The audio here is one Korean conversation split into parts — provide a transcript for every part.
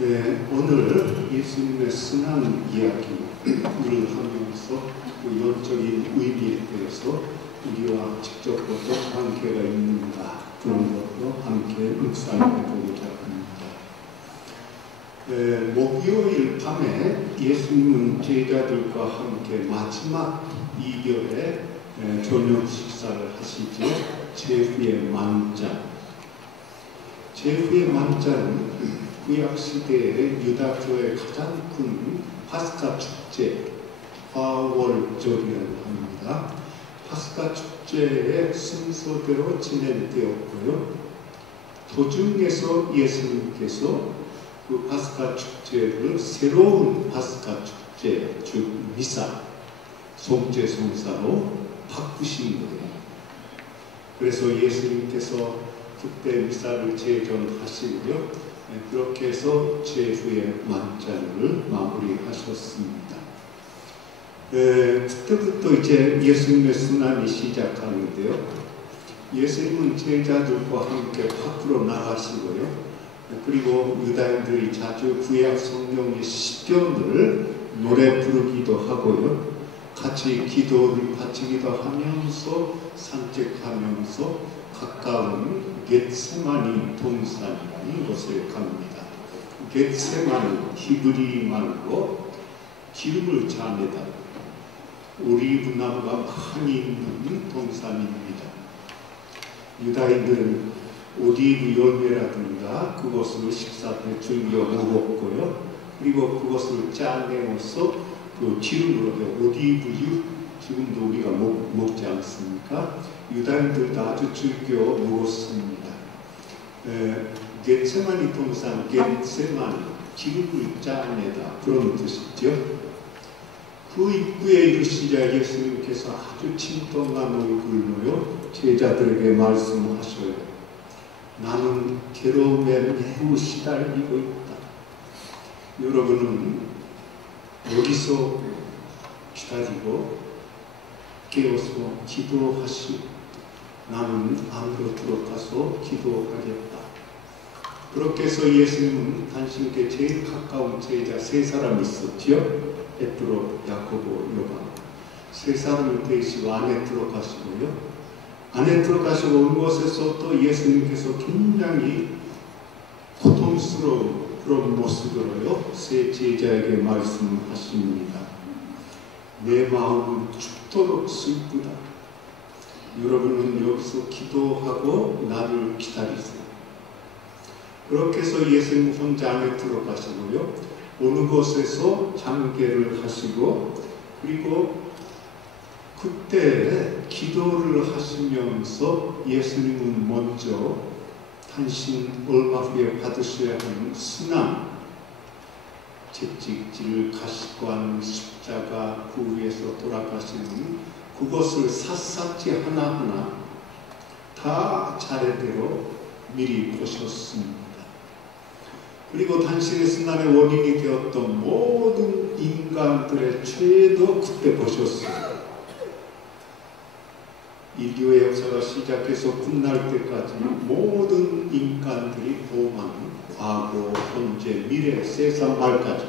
네, 오늘 예수님의 순환 이야기를 하면서 그 영적인 의미에 대해서 우리와 직접부터 관계가 있는가 그런 것도 함께 묵상해 보고자 합니다. 목요일 밤에 예수님은 제자들과 함께 마지막 이결에 저녁 식사를 하시죠. 제후의 만찬. 제후의 만찬은 구약시대의 유다교의 가장 큰 파스카 축제, 화월절이라고 합니다. 파스카 축제의 순서대로 진행되었고요. 도중에서 예수님께서 그 파스카 축제를 새로운 파스카 축제, 즉 미사, 속죄송사로 바꾸신 거예요. 그래서 예수님께서 그때 미사를 제정하시고요. 그렇게 해서 제후의 만찬을 마무리하셨습니다. 그때부터 이제 예수님의 순환이 시작하는데요. 예수님은 제자들과 함께 밖으로 나가시고요. 그리고 유다인들이 자주 구약 성경의 시편을 노래 부르기도 하고요. 같이 기도를 바치기도 하면서 산책하면서 가까운 겟세마니 동산이라는 곳에 갑니다. 겟세마니 히브리 말로 기름을 자매다 오리브 나무가 많이 있는 동산입니다. 유다인들은 오리브 열매라든가 그것을 식사 때 즐겨 먹었고요. 그리고 그것을 짜내어서 그 기름으로 오리브유, 지금도 우리가 먹지 않습니까? 유다인들도 아주 즐겨 먹었습니다. 겟세마니 동산, 겟세마니, 기름을 짜내다 그런 뜻이죠. 그 입구에 이르시자 예수님께서 아주 진동한 얼굴로요 제자들에게 말씀하셔요. 나는 괴로움에 매우 시달리고 있다. 여러분은 여기서 기다리고 깨어서 기도하시고 나는 안으로 들어가서 기도하겠다. 그렇게 해서 예수님은 당신께 제일 가까운 제자 세 사람이 있었지요. 베드로, 야고보, 요한. 세 사람을 데리시고 안에 들어가시고요. 안에 들어가시고 그곳에서 또 예수님께서 굉장히 고통스러운 그런 모습으로요. 세 제자에게 말씀하십니다. 내 마음은 죽도록 슬프다. 여러분은 여기서 기도하고 나를 기다리세요. 그렇게 해서 예수님 혼자 안에 들어가시고요. 어느 곳에서 장계를 하시고 그리고 그때 기도를 하시면서 예수님은 먼저 당신 얼마 후에 받으셔야 하는 순환, 채찍질, 가시관, 십자가 그 위에서 돌아가시는 그것을 샅샅이 하나하나 다 차례대로 미리 보셨습니다. 그리고 당신의 순환의 원인이 되었던 모든 인간들의 죄도 그때 보셨어요. 인류의 역사가 시작해서 끝날 때까지 모든 인간들이 범한 과거, 현재, 미래, 세상 말까지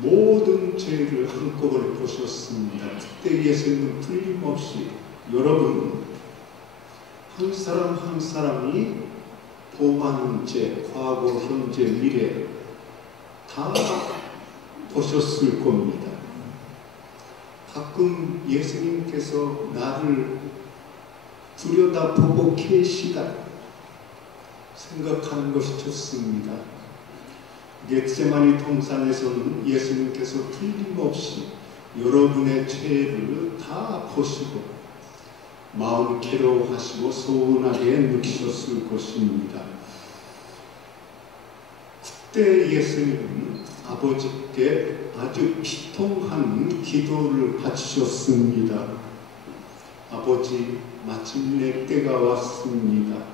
모든 죄를 한꺼번에 보셨습니다. 그때 예수님은 틀림없이 여러분 한 사람 한 사람이 범하는 죄, 과거, 현재, 미래 다 보셨을 겁니다. 가끔 예수님께서 나를 들여다보고 계시다 생각하는 것이 좋습니다. 겟세마니 동산에서는 예수님께서 틀림없이 여러분의 죄를 다 보시고 마음 괴로워하시고 서운하게 느끼셨을 것입니다. 그때 예수님은 아버지께 아주 비통한 기도를 바치셨습니다. 아버지, 마침내 때가 왔습니다.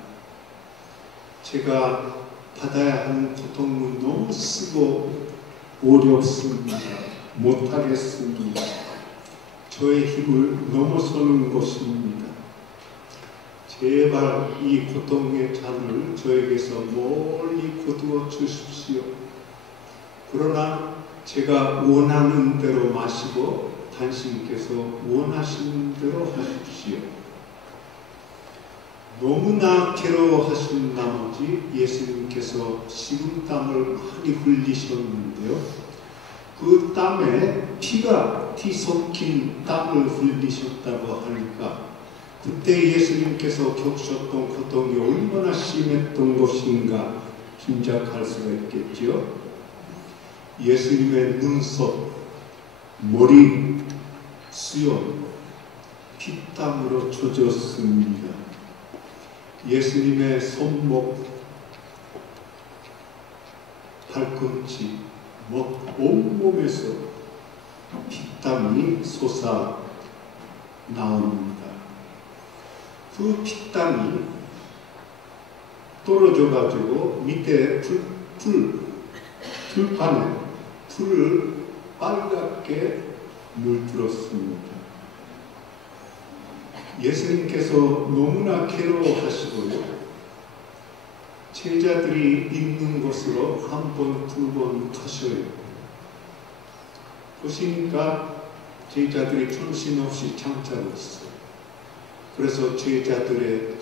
제가 받아야 하는 고통은 너무 쓰고 어렵습니다. 못하겠습니다. 저의 힘을 넘어서는 것입니다. 제발 이 고통의 잔을 저에게서 멀리 거두어 주십시오. 그러나 제가 원하는 대로 마시고 당신께서 원하시는 대로 하십시오. 너무나 괴로워하신 나머지 예수님께서 식은땀을 많이 흘리셨는데요. 그 땀에 피 섞인 땀을 흘리셨다고 하니까 그때 예수님께서 겪으셨던 고통이 얼마나 심했던 것인가 짐작할 수가 있겠죠. 예수님의 눈썹, 머리, 수염, 피땀으로 젖었습니다. 예수님의 손목, 팔꿈치, 온몸에서 피땀이 솟아 나옵니다. 그 피땀이 떨어져가지고 밑에 불판에 불을 빨갛게 물들었습니다. 예수님께서 너무나 괴로워하시고요. 제자들이 있는 곳으로 한 번, 두 번 가셔요. 보시니까 제자들이 정신없이 잠자고 있어요. 그래서 제자들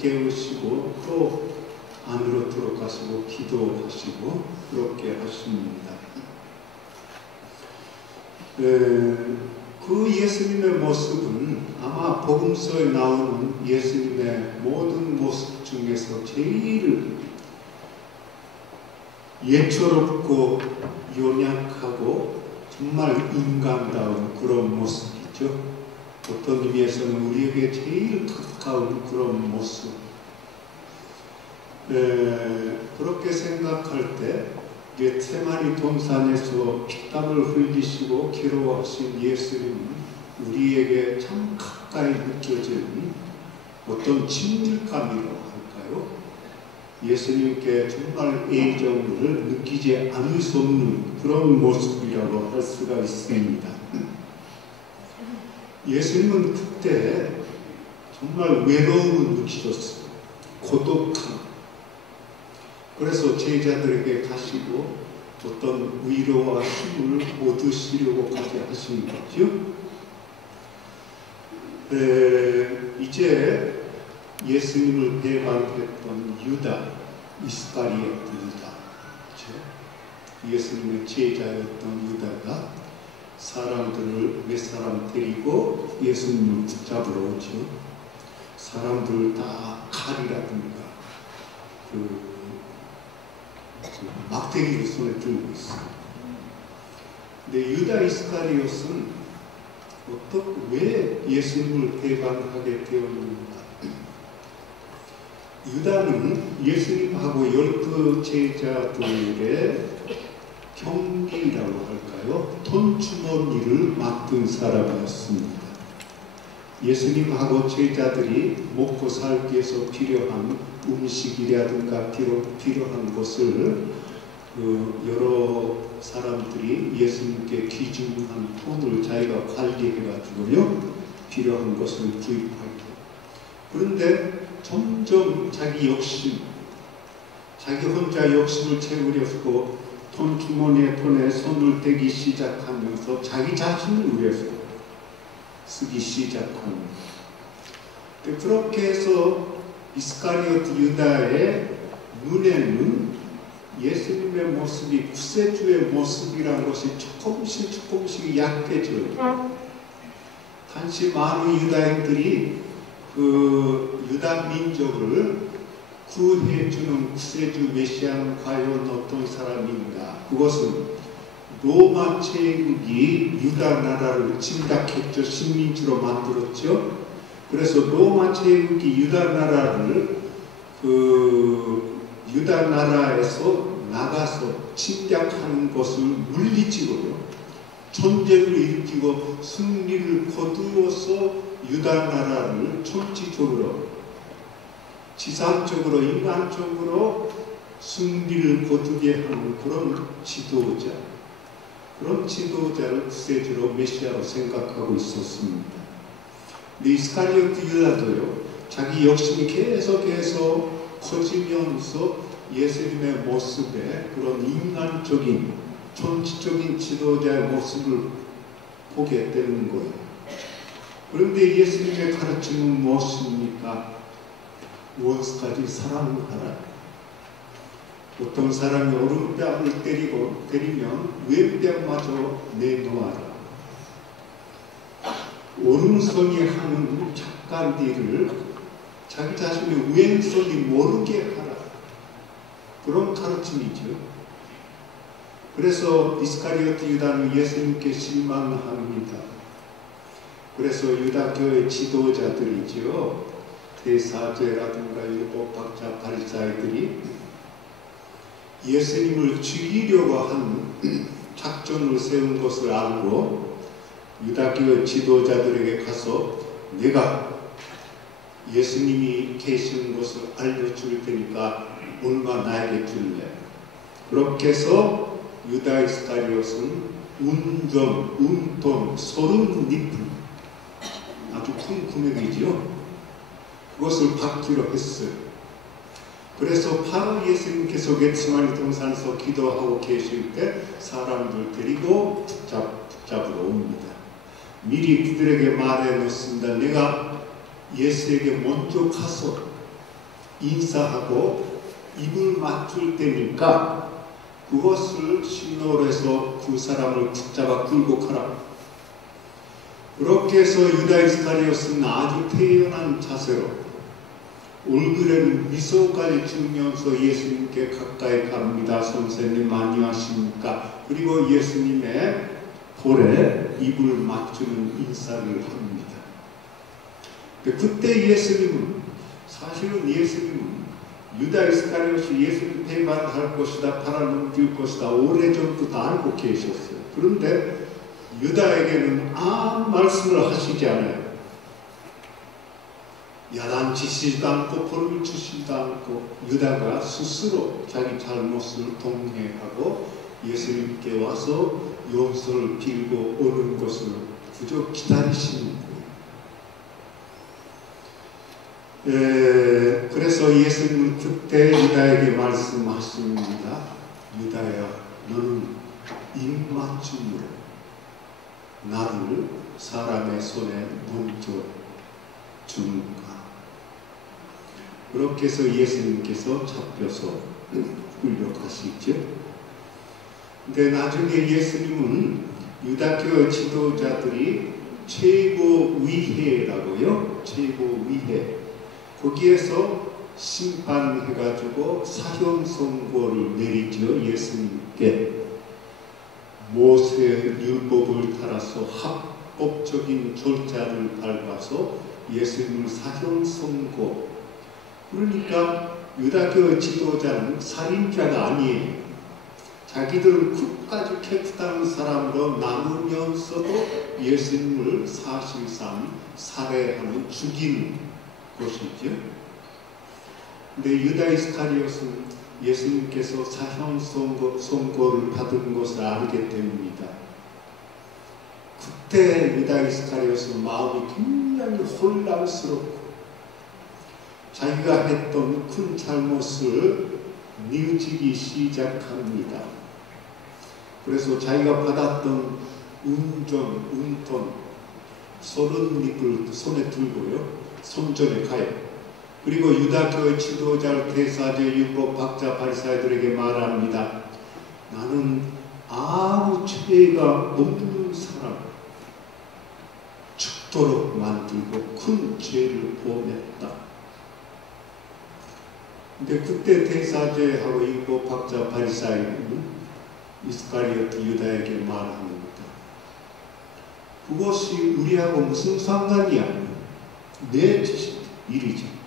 깨우시고 또 안으로 들어가시고 기도하시고 그렇게 하십니다. 그 예수님의 모습은 아마 복음서에 나오는 예수님의 모든 모습 중에서 제일 예초롭고 연약하고 정말 인간다운 그런 모습이죠. 어떤 의미에서는 우리에게 제일 가까운 그런 모습. 그렇게 생각할 때 겟세마니 동산에서 피땀을 흘리시고 괴로워하신 예수님은 우리에게 참 가까이 느껴지는 어떤 친밀감이라고 할까요? 예수님께 정말 애정을 느끼지 않을 수 없는 그런 모습이라고 할 수가 있습니다. 예수님은 그때 정말 외로움을 느끼셨어요. 고독함. 그래서 제자들에게 가시고 어떤 위로와 힘을 얻으시려고까지 하신 거죠. 이제 예수님을 배반했던 유다, 이스카리오트 유다, 그렇죠? 예수님의 제자였던 유다가 사람들을 몇 사람 데리고 예수님을 붙잡으러 오죠. 사람들 다 칼이라든가 막대기를 손에 들고 있어요. 근데 유다 이스카리옷은 왜 예수님을 배반하게 되었는가? 유다는 예수님하고 12 제자들의 경기라고 할까요? 돈주머니를 맡은 사람이었습니다. 예수님하고 제자들이 먹고 살기 위해서 필요한 음식이라든가 필요한 것을 여러 사람들이 예수님께 귀중한 돈을 자기가 관리해가지고요 필요한 것을 구입하고, 그런데 점점 자기 혼자 욕심을 채우려고 돈 주머니에 돈에 손을 대기 시작하면서 자기 자신을 위해서 쓰기 시작합니다. 그렇게 해서 이스카리오트 유다의 눈에는 예수님의 모습이 구세주의 모습이라는 것이 조금씩 약해져요. 당시 많은 유다인들이 그 유다 민족을 구해주는 구세주 메시아는 과연 어떤 사람인가? 그것은 로마 제국이 유다 나라를 침략했죠. 식민지로 만들었죠. 그래서 로마 제국이 유다 나라를 유다 나라에서 나가서 침략하는 것을 물리치고요, 전쟁을 일으키고 승리를 거두어서 유다 나라를 정치적으로, 지상적으로, 인간적으로 승리를 거두게 하는 그런 지도자를 구세주로 메시아로 생각하고 있었습니다. 근데 이스카리오트 유다도요, 자기 욕심이 계속해서 커지면서 예수님의 모습에 그런 인간적인 존치적인 지도자의 모습을 보게 되는 거예요. 그런데 예수님의 가르침은 무엇입니까? 원수까지 사랑하라. 어떤 사람이 오른뺨을 때리면 왼뺨마저 내놓아라. 오른손이 하는 착한 일을 자기 자신의 왼손이 모르게 하라. 그런 가르침이죠. 그래서 이스카리오트 유다는 예수님께 실망합니다. 그래서 유다교의 지도자들이죠. 대사제라든가 율법학자 바리사이들이 예수님을 죽이려고 한 작전을 세운 것을 알고 유다교 지도자들에게 가서 내가 예수님이 계시는 것을 알려줄 테니까 얼마 나에게 줄래. 그렇게 해서 유다 이스카리ot은 운전, 운돈, 30니플 아주 큰 금액이지요. 그것을 받기로 했어요. 그래서 바로 예수님께서 겟세마니 동산에서 기도하고 계실 때 사람들 데리고 붙잡으러 옵니다. 미리 그들에게 말해 놓습니다. 내가 예수에게 먼저 가서 인사하고 입을 맞출 테니까 그것을 신호로 해서 그 사람을 붙잡아 끌고 가라. 그렇게 해서 유다 이스카리ot은 아주 태연한 자세로 얼굴에는 미소까지 지으면서 예수님께 가까이 갑니다. 선생님 안녕하십니까? 그리고 예수님의 볼에 입을 맞추는 인사를 합니다. 그때 예수님은 사실은 유다 이스카리ot이 예수님 배반할 것이다, 팔아넘길 것이다 오래전부터 알고 계셨어요. 그런데 유다에게는 아무 말씀을 하시지 않아요. 야단치시지도 않고 벌을 주시지도 않고 유다가 스스로 자기 잘못을 동의하고 예수님께 와서 용서를 빌고 오는 것을 그저 기다리시는 거예요. 그래서 예수님은 그때 유다에게 말씀하십니다. 유다야, 너는 입맞춤으로 나를 사람의 손에 넘겨주는가. 그렇게 해서 예수님께서 잡혀서 끌려가시죠. 근데 나중에 예수님은 유다교 지도자들이 최고위회라고요. 최고위회. 거기에서 심판해가지고 사형 선고를 내리죠. 예수님께. 모세의 율법을 따라서 합법적인 절차를 밟아서 예수님을 사형 선고. 그러니까 유다교 지도자는 살인자가 아니에요. 자기들은 끝까지 캐프다는 사람으로 남으면서도 예수님을 사실상 살해하는 죽이는 것이죠. 근데 유다 이스카리ot은 예수님께서 사형 선고를 받은 것을 알게 됩니다. 그때 유다 이스카리ot은 마음이 굉장히 혼란스럽고 자기가 했던 큰 잘못을 뉘우치기 시작합니다. 그래서 자기가 받았던 운돈 30립을 손에 들고요. 손전에 가요. 그리고 유다교의 지도자, 대사제, 율법학자, 바리사이들에게 말합니다. 나는 아무 죄가 없는 사람 죽도록 만들고 큰 죄를 범했다. 근데 그때 대사제하고 율법학자, 바리사이는 이스카리오트 유다에게 말합니다. 그것이 우리하고 무슨 상관이야? 내 일이지.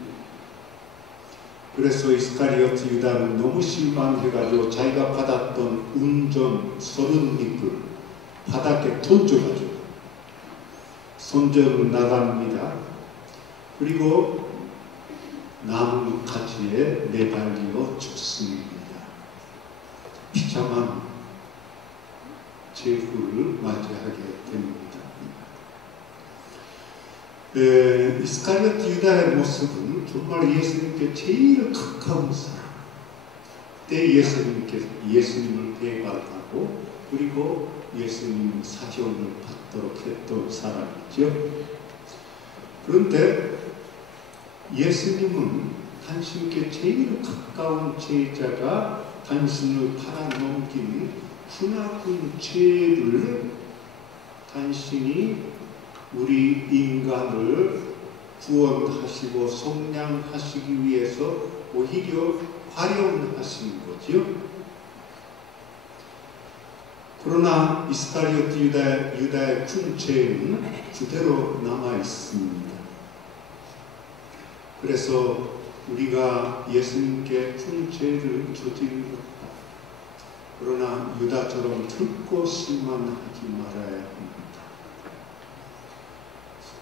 그래서 이스카리오트 유다는 너무 실망해가지고 자기가 받았던 운전 30립을 바닥에 던져가지고 손전을 나갑니다. 그리고 나무가지에 매달려 죽습니다. 비참한 제후를 맞이하게 됩니다. 이스카리오트 유다의 모습은 정말 예수님께 제일 가까운 사람, 그때 예수님을 배반하고 그리고 예수님 사형을 받도록 했던 사람이죠. 그런데 예수님은 당신께 제일 가까운 제자가 당신을 팔아넘긴 크나큰 죄를 당신이 우리 인간을 구원하시고 속량하시기 위해서 오히려 활용하신 거죠. 그러나 이스카리오트 유다의 큰 죄는 그대로 남아 있습니다. 그래서 우리가 예수님께 큰 죄를 저질렀다. 그러나 유다처럼 듣고 실만하지 말아야 합니다.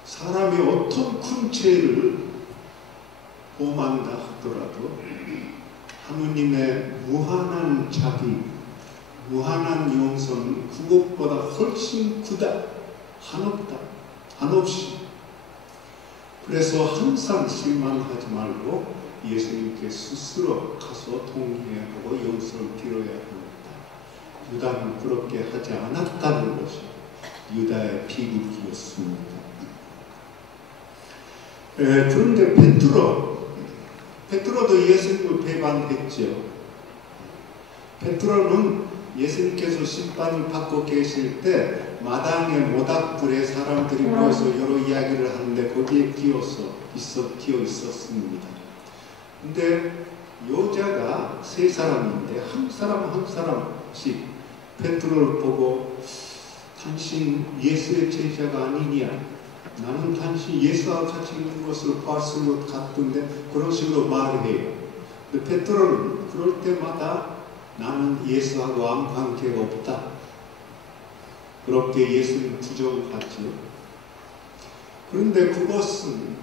사람이 어떤 큰 죄를 범한다 하더라도 하느님의 무한한 자비, 무한한 용서는 그것보다 훨씬 크다, 한없이. 그래서 항상 실망하지 말고 예수님께 스스로 가서 통회하고 용서를 빌어야 합니다. 유다는 그렇게 하지 않았다는 것이 유다의 비극이었습니다. 그런데 베드로도 예수님을 배반했죠. 베드로는 예수님께서 심판을 받고 계실 때 마당에 모닥불에 사람들이 모여서 여러 이야기를 하는데 거기에 끼어 있었습니다. 근데 여자가 세 사람인데 한 사람씩 베드로를 보고 당신 예수의 제자가 아니냐? 나는 당신 예수와 같이 있는 것을 봤을 것 같던데 그런 식으로 말을 해요. 근데 베드로는 그럴 때마다 나는 예수하고 아무 관계가 없다. 그렇게 예수를 부정하죠. 그런데 그것은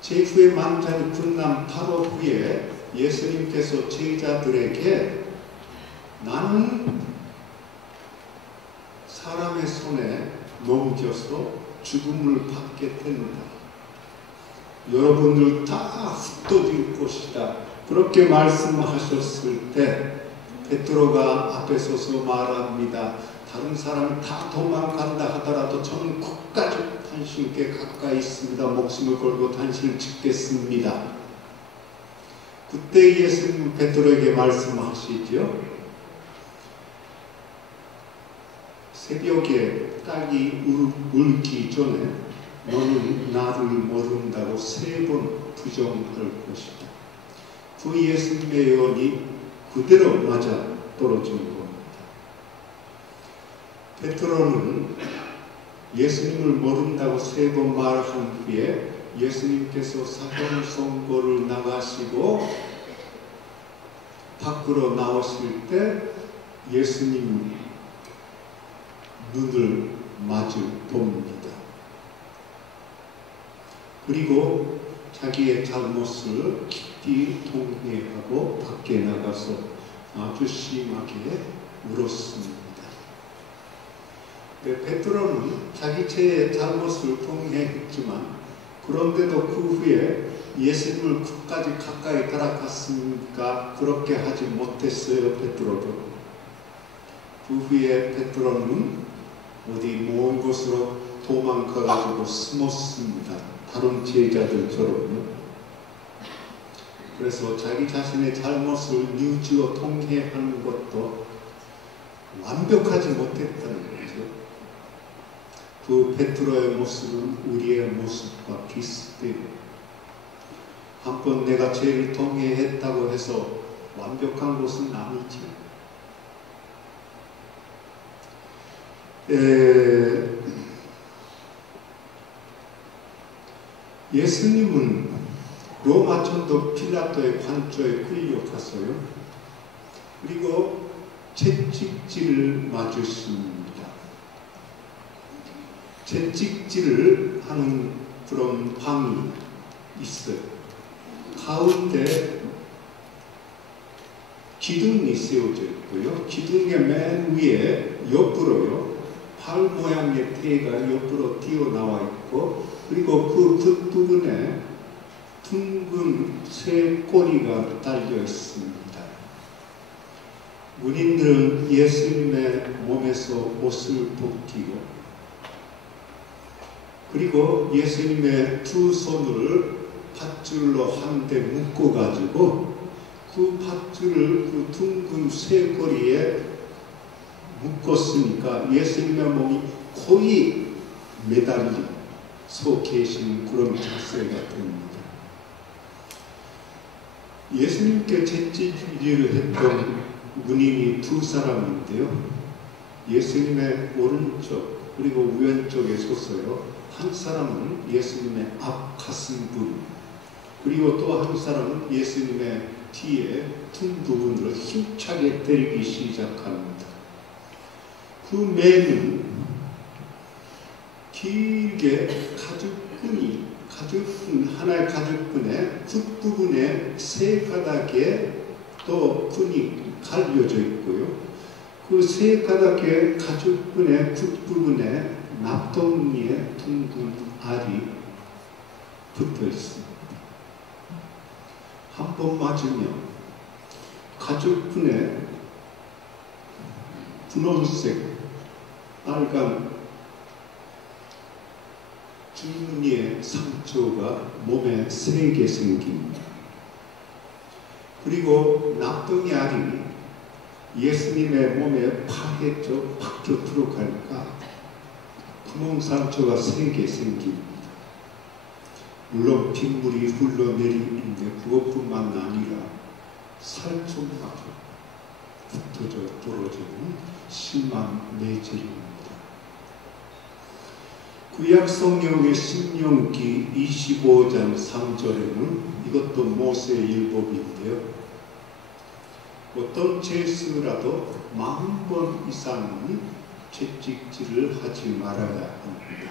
제후의 만찬이 끝난 바로 후에 예수님께서 제자들에게 나는 사람의 손에 넘겨서 죽음을 받게 된다. 여러분들 다 흩어질 것이다. 그렇게 말씀하셨을 때 베드로가 앞에 서서 말합니다. 다른 사람이 다 도망간다 하더라도 저는 끝까지 당신께 가까이 있습니다. 목숨을 걸고 당신을 지키겠습니다. 그때 예수님은 베드로에게 말씀하시죠. 새벽에 딸이 울기 전에 너는 나를 모른다고 3번 부정할 것이다. 그 예수님의 예언이 그대로 맞아 떨어진 겁니다. 베드로는 예수님을 모른다고 3번 말한 후에 예수님께서 사형 선고를 나가시고 밖으로 나오실 때 예수님 눈을 마주 봅니다. 그리고 자기의 잘못을 깊이 통회하고 밖에 나가서 아주 심하게 울었습니다. 베드로는 자기 죄의 잘못을 통회했지만 그런데도 그 후에 예수님을 끝까지 가까이 따라갔습니까? 그렇게 하지 못했어요. 베드로도. 그 후에 베드로는 어디 먼 곳으로 도망가가지고 숨었습니다. 다른 제자들처럼요. 그래서 자기 자신의 잘못을 뉘우치고 통회하는 것도 완벽하지 못했다는 거죠. 그 베드로의 모습은 우리의 모습과 비슷해요. 한번 내가 죄를 통회했다고 해서 완벽한 것은 아니죠. 예수님은 로마 총독 필라토의 관저에 끌려가서요. 그리고 채찍질을 맞으십니다. 채찍질을 하는 그런 방이 있어요. 가운데 기둥이 세워져 있고요. 기둥의 맨 위에 옆으로요. 팔 모양의 태가 옆으로 튀어나와 있고 그리고 그 끝부분에 둥근 새 꼬리가 달려 있습니다. 문인들은 예수님의 몸에서 옷을 벗기고 그리고 예수님의 두 손을 밧줄로 한데 묶어가지고 그 밧줄을 그 둥근 쇠고리에 묶었으니까 예수님의 몸이 거의 매달린 서 계신 그런 자세가 됩니다. 예수님께 채찍질을 했던 문인이 두 사람인데요. 예수님의 오른쪽 그리고 왼쪽에 섰어요. 한 사람은 예수님의 앞 가슴부분 그리고 또 한 사람은 예수님의 뒤에 등 부분으로 힘차게 때리기 시작합니다. 그 매는 길게 하나의 가죽끈의 뒷부분에 세 가닥에 또 끈이 갈려져 있고요. 그 세 가닥의 가죽끈의 뒷부분에 납덩이에 둥근 알이 붙어 있습니다. 한 번 맞으면 가죽끈에 분홍색, 빨간 줄무늬의 상처가 몸에 3개 생깁니다. 그리고 납덩이 알이 예수님의 몸에 파헤쳐 박혀 들어가니까 구멍 상처가 3개 생깁니다. 물론 빗물이 흘러내리는데 그것뿐만 아니라 살점마저 붙어져 떨어지는 심한 매질입니다. 구약 성경의 신명기 25장 3절에는 이것도 모세의 율법인데요. 어떤 죄수라도 40번 이상은 채찍질을 하지 말아야 합니다.